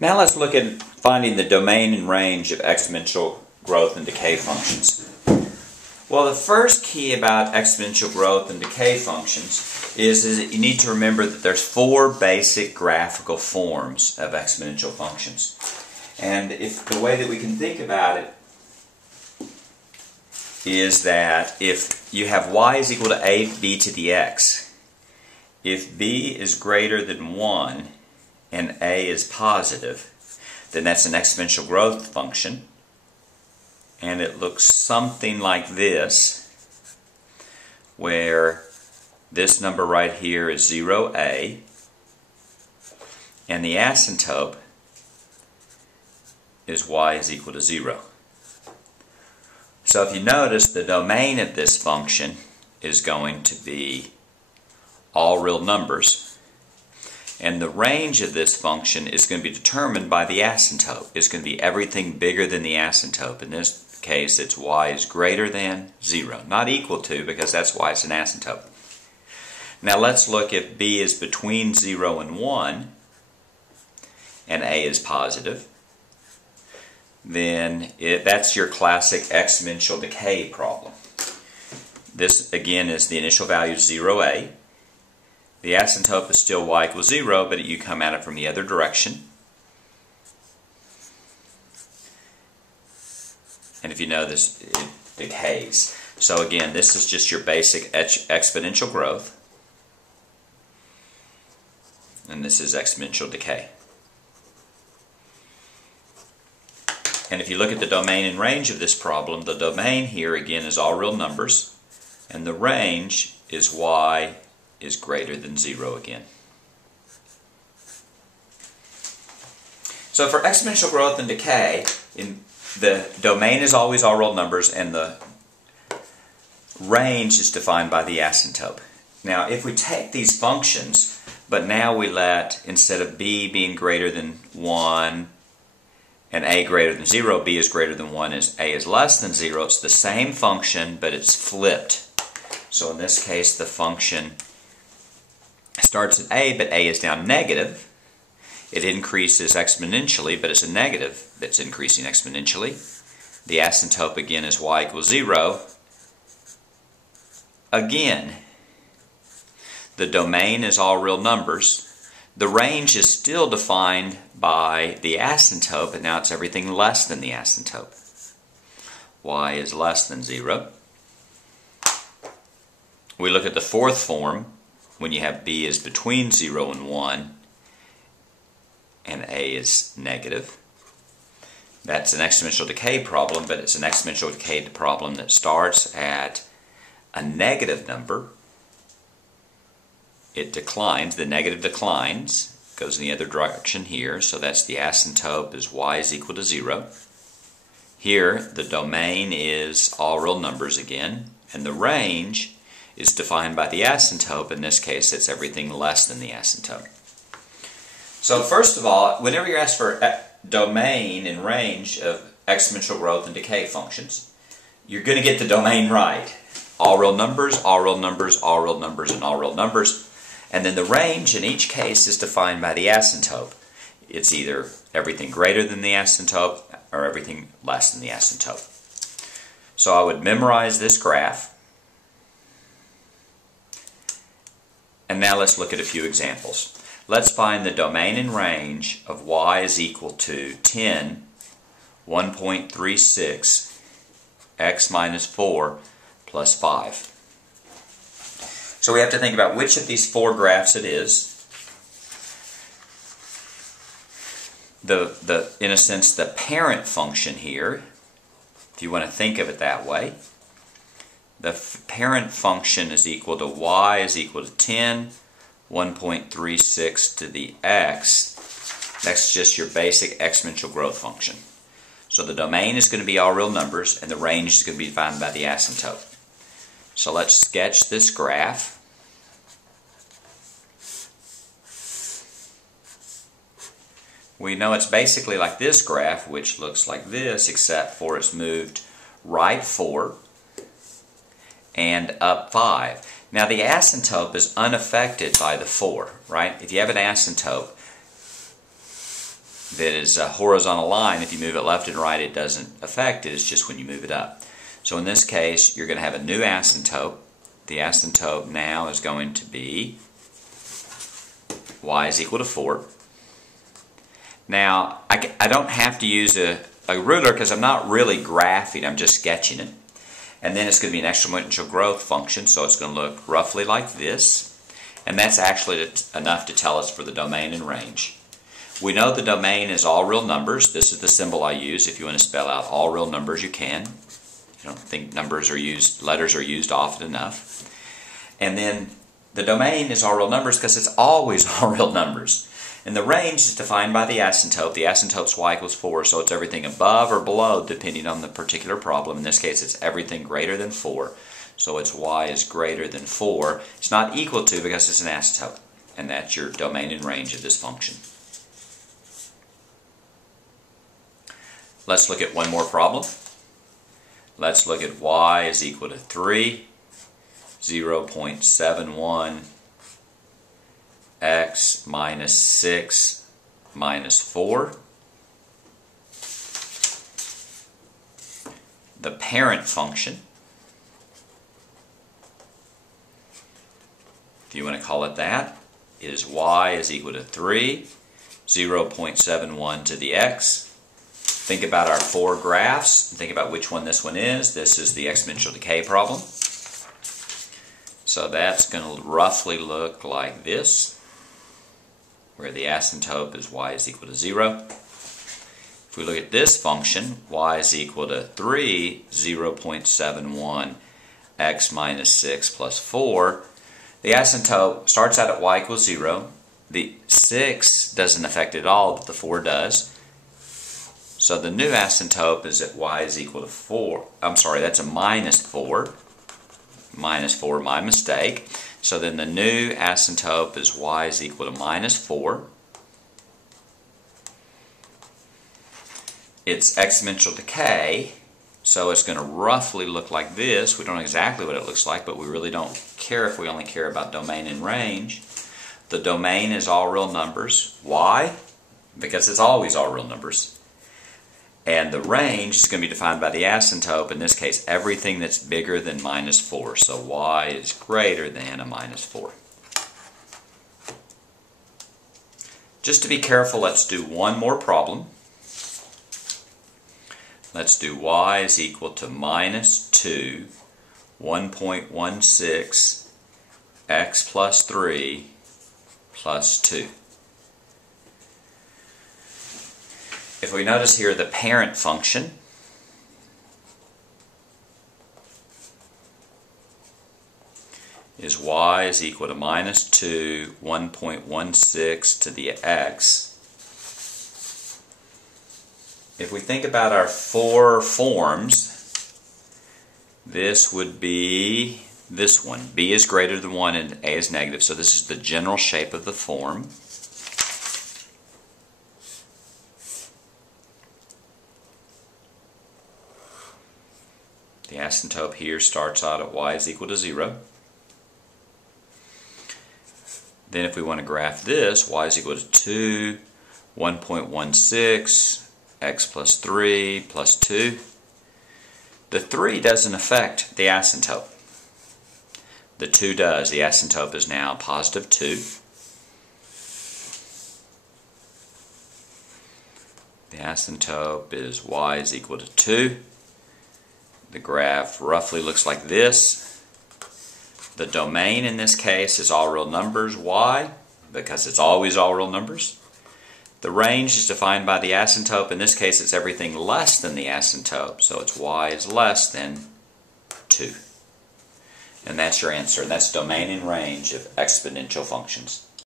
Now let's look at finding the domain and range of exponential growth and decay functions. Well, the first key about exponential growth and decay functions is that you need to remember that there's four basic graphical forms of exponential functions. And if the way that we can think about it is that if you have y is equal to ab to the x, if b is greater than 1 and a is positive, then that's an exponential growth function. And it looks something like this, where this number right here is 0a, and the asymptote is y is equal to 0. So if you notice, the domain of this function is going to be all real numbers, and the range of this function is going to be determined by the asymptote. It's going to be everything bigger than the asymptote. In this case, it's y is greater than 0. Not equal to, because that's why it's an asymptote. Now let's look if b is between 0 and 1 and a is positive. Then that's your classic exponential decay problem. This again is the initial value 0a. The asymptote is still y equals 0, but you come at it from the other direction. And if you know this, it decays. So again, this is just your basic exponential growth. And this is exponential decay. And if you look at the domain and range of this problem, the domain here again is all real numbers, and the range is y is greater than 0 again. So for exponential growth and decay, the domain is always all real numbers, and the range is defined by the asymptote. Now if we take these functions, but now we let, instead of b being greater than 1 and a greater than 0, b is greater than 1, as a is less than 0, it's the same function, but it's flipped. So in this case, the function starts at a, but a is now negative. It increases exponentially, but it's a negative that's increasing exponentially. The asymptote again is y equals 0. Again, the domain is all real numbers. The range is still defined by the asymptote, but now it's everything less than the asymptote. Y is less than 0. We look at the fourth form, when you have b is between 0 and 1, and a is negative. That's an exponential decay problem, but it's an exponential decay problem that starts at a negative number. It declines, the negative declines, goes in the other direction here, so that's the asymptote is y is equal to 0. Here, the domain is all real numbers again, and the range is defined by the asymptote. In this case, it's everything less than the asymptote. So first of all, whenever you're asked for domain and range of exponential growth and decay functions, you're going to get the domain right. All real numbers, all real numbers, all real numbers, and all real numbers. And then the range in each case is defined by the asymptote. It's either everything greater than the asymptote or everything less than the asymptote. So I would memorize this graph. And now let's look at a few examples. Let's find the domain and range of y is equal to 10, 1.36, x minus 4 plus 5. So we have to think about which of these four graphs it is. In a sense, the parent function here, if you want to think of it that way, the parent function is equal to y is equal to 10, 1.36 to the x. That's just your basic exponential growth function. So the domain is going to be all real numbers, and the range is going to be defined by the asymptote. So let's sketch this graph. We know it's basically like this graph, which looks like this, except for it's moved right 4 and up 5. Now the asymptote is unaffected by the 4, right? If you have an asymptote, that is a horizontal line, if you move it left and right, it doesn't affect it. It's just when you move it up. So in this case, you're going to have a new asymptote. The asymptote now is going to be y is equal to 4. Now, I don't have to use a ruler because I'm not really graphing, I'm just sketching it. And then it's going to be an exponential growth function, so it's going to look roughly like this. And that's actually enough to tell us for the domain and range. We know the domain is all real numbers. This is the symbol I use. If you want to spell out all real numbers, you can. I don't think letters are used often enough. And then the domain is all real numbers because it's always all real numbers. And the range is defined by the asymptote. The asymptote's y equals 4, so it's everything above or below depending on the particular problem. In this case, it's everything greater than 4. So its y is greater than 4. It's not equal to because it's an asymptote. And that's your domain and range of this function. Let's look at one more problem. Let's look at y is equal to 3, 0.71 x minus 6 minus 4. The parent function, if you want to call it that, is y is equal to 3, 0.71 to the x. Think about our 4 graphs. Think about which one this one is. This is the exponential decay problem. So that's going to roughly look like this, where the asymptote is y is equal to 0. If we look at this function, y is equal to 3, 0.71 x minus 6 plus 4. The asymptote starts out at y equals 0. The 6 doesn't affect it at all, but the 4 does. So the new asymptote is at y is equal to 4. I'm sorry, that's a minus 4. Minus 4, my mistake. So then the new asymptote is y is equal to minus 4. It's exponential decay, so it's going to roughly look like this. We don't know exactly what it looks like, but we really don't care if we only care about domain and range. The domain is all real numbers. Why? Because it's always all real numbers. And the range is going to be defined by the asymptote, in this case, everything that's bigger than minus 4. So y is greater than a minus 4. Just to be careful, let's do one more problem. Let's do y is equal to minus 2, 1.16, x plus 3 plus 2. If we notice here the parent function is y is equal to minus 2, 1.16 to the x. If we think about our 4 forms, this would be this one. B is greater than 1 and A is negative, so this is the general shape of the form. The asymptote here starts out at y is equal to 0. Then if we want to graph this, y is equal to 2, 1.16, x plus 3 plus 2. The 3 doesn't affect the asymptote. The 2 does. The asymptote is now positive 2. The asymptote is y is equal to 2. The graph roughly looks like this. The domain in this case is all real numbers. Why? Because it's always all real numbers. The range is defined by the asymptote. In this case, it's everything less than the asymptote. So it's y is less than 2. And that's your answer. And that's domain and range of exponential functions.